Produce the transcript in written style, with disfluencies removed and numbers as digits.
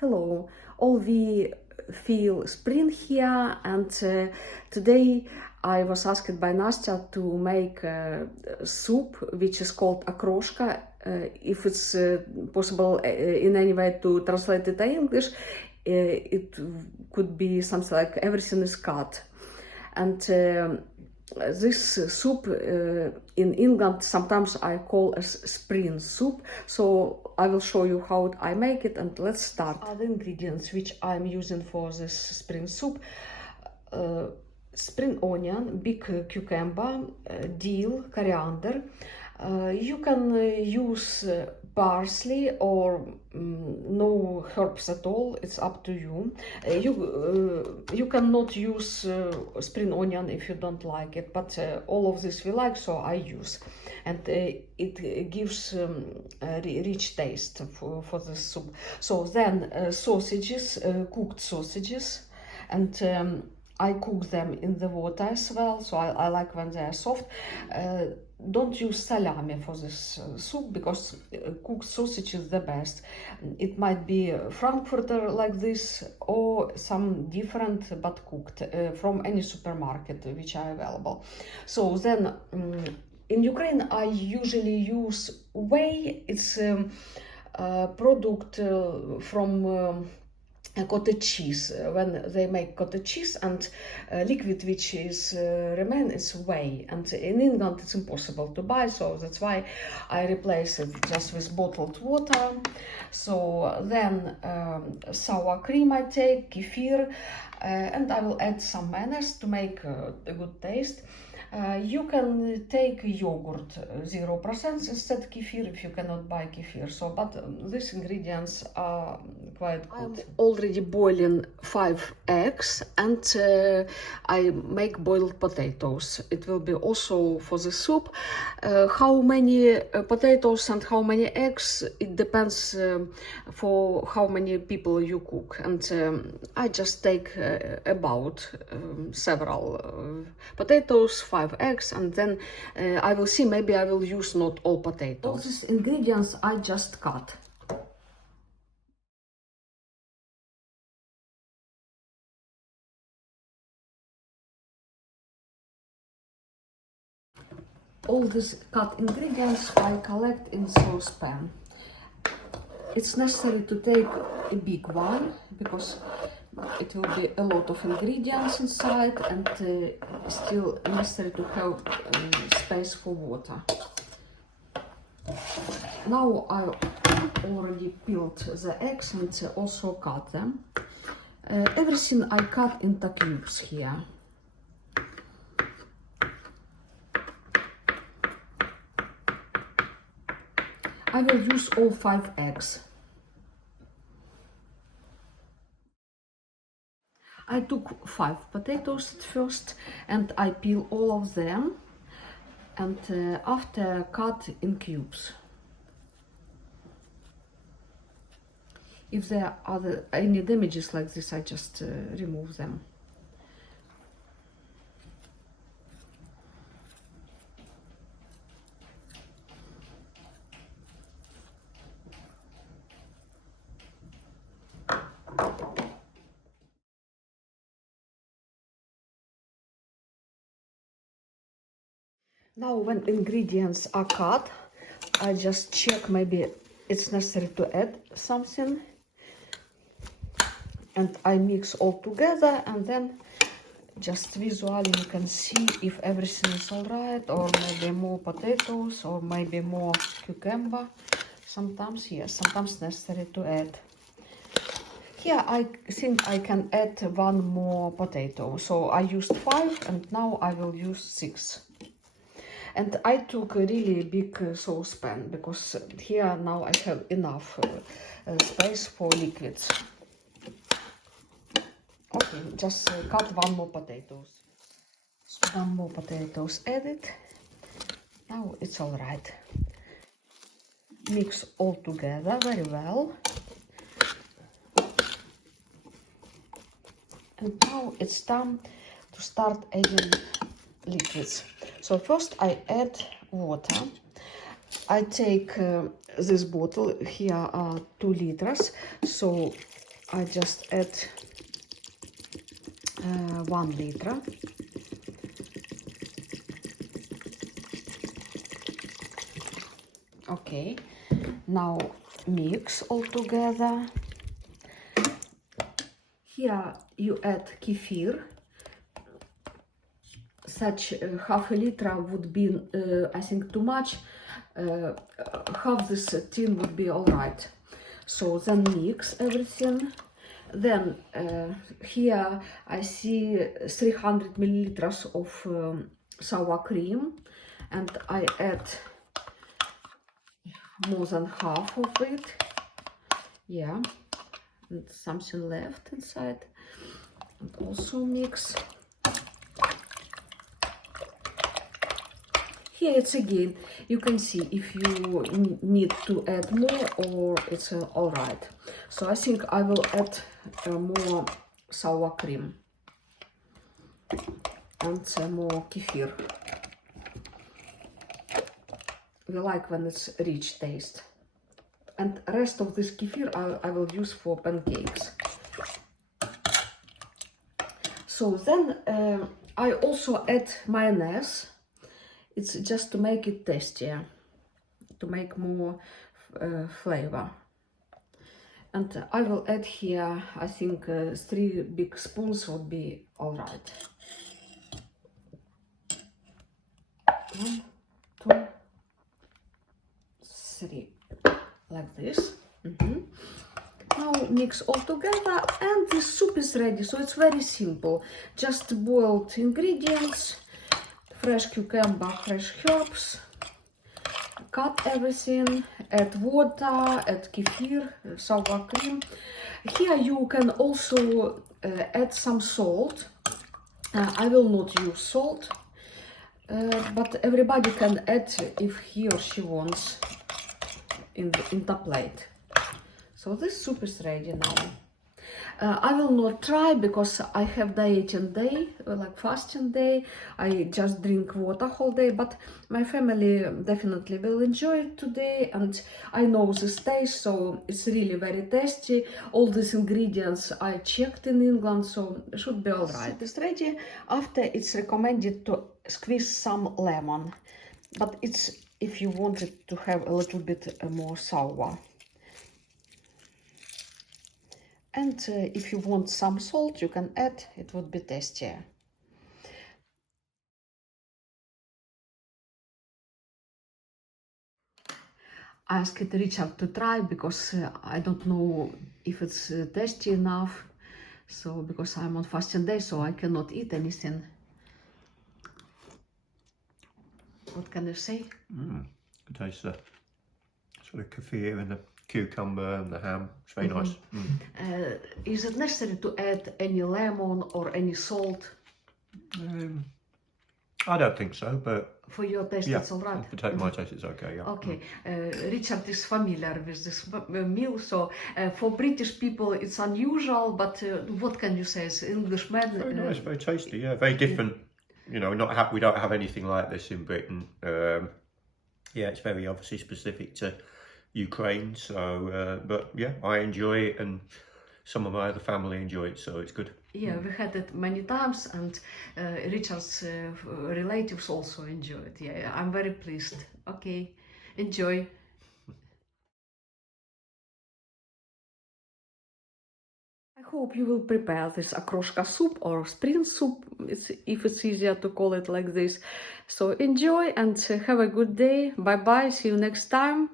Hello, all we feel spring here, and today I was asked by Nastya to make soup which is called Okroshka. If it's possible in any way to translate it to English, it could be something like everything is cut. And this soup in England sometimes I call as spring soup, so I will show you how I make it, and let's start. Other ingredients which I'm using for this spring soup: spring onion, big cucumber, dill, coriander. You can use parsley or no herbs at all. It's up to you. You cannot use spring onion if you don't like it, but all of this we like, so I use, and it gives a rich taste for the soup. So then sausages, cooked sausages, and I cook them in the water as well, so I like when they are soft. Don't use salami for this soup, because cooked sausage is the best. It might be Frankfurter like this, or some different but cooked from any supermarket which are available. So then in Ukraine I usually use whey. It's a product from cottage cheese. When they make cottage cheese, and liquid which is remain is whey, and in England it's impossible to buy, so that's why I replace it just with bottled water. So then sour cream I take, kefir, and I will add some mayonnaise to make a good taste. You can take yogurt 0% instead kefir if you cannot buy kefir. So, but these ingredients are quite good. I'm already boiling 5 eggs, and I make boiled potatoes. It will be also for the soup. How many potatoes and how many eggs, it depends for how many people you cook. And I just take about several potatoes, 5 eggs, and then I will see, maybe I will use not all potatoes. All these ingredients I just cut. All these cut ingredients I collect in saucepan. It's necessary to take a big one, because it will be a lot of ingredients inside, and still necessary to have space for water. Now I already peeled the eggs and also cut them. Everything I cut into cubes here. I will use all 5 eggs. I took 5 potatoes at first, and I peel all of them, and after cut in cubes. If there are any damages like this, I just remove them. Now when ingredients are cut, I just check maybe it's necessary to add something, and I mix all together, and then just visually you can see if everything is all right, or maybe more potatoes, or maybe more cucumber. Sometimes yes, sometimes necessary to add. Here I think I can add 1 more potato, so I used 5, and now I will use 6. And I took a really big saucepan, because here now I have enough space for liquids. Okay, just cut 1 more potatoes. So 1 more potatoes added. Now it's all right. Mix all together very well. And now it's time to start adding liquids. So first I add water. I take this bottle, here are 2 liters, so I just add 1 liter. Okay, now mix all together. Here you add kefir. Such half a liter would be, I think, too much. Half this tin would be all right. So then mix everything. Then here I see 300 milliliters of sour cream, and I add more than half of it. Yeah, and something left inside. And also mix. Here it's again, you can see if you need to add more or it's all right. So I think I will add more sour cream and more kefir. We like when it's rich taste. And rest of this kefir I will use for pancakes. So then I also add mayonnaise. It's just to make it tastier, to make more flavor. And I will add here, I think 3 big spoons would be all right. 1, 2, 3, like this. Now mix all together and the soup is ready. So it's very simple, just boiled ingredients. Fresh cucumber, fresh herbs, cut everything, add water, add kefir, sour cream. Here you can also add some salt. I will not use salt, but everybody can add if he or she wants in the plate. So this soup is ready now. I will not try because I have dieting day, like fasting day. I just drink water whole day, but my family definitely will enjoy it today, and I know this taste, so it's really very tasty. All these ingredients I checked in England, so it should be all right. It's ready. After, it's recommended to squeeze some lemon, but it's if you want it to have a little bit more sour. And if you want some salt, you can add, it would be tastier. I asked Richard to try because I don't know if it's tasty enough. So, because I'm on fasting day, so I cannot eat anything. What can you say? It tastes the sort of kefir and the cucumber and the ham. It's very nice. Is it necessary to add any lemon or any salt? I don't think so, but for your taste, it's all right. For my taste, it's okay. Yeah. Okay. Richard is familiar with this meal, so for British people, it's unusual. But what can you say, as Englishman? Very nice, very tasty. Yeah, very different. You know, we don't have anything like this in Britain. Yeah, it's very obviously specific to Ukraine. So, but yeah, I enjoy it, and some of my other family enjoy it, so it's good. Yeah, we had it many times, and Richard's relatives also enjoy it. Yeah, I'm very pleased. Okay, enjoy. I hope you will prepare this okroshka soup or spring soup, if it's easier to call it like this. So enjoy and have a good day. Bye bye, see you next time.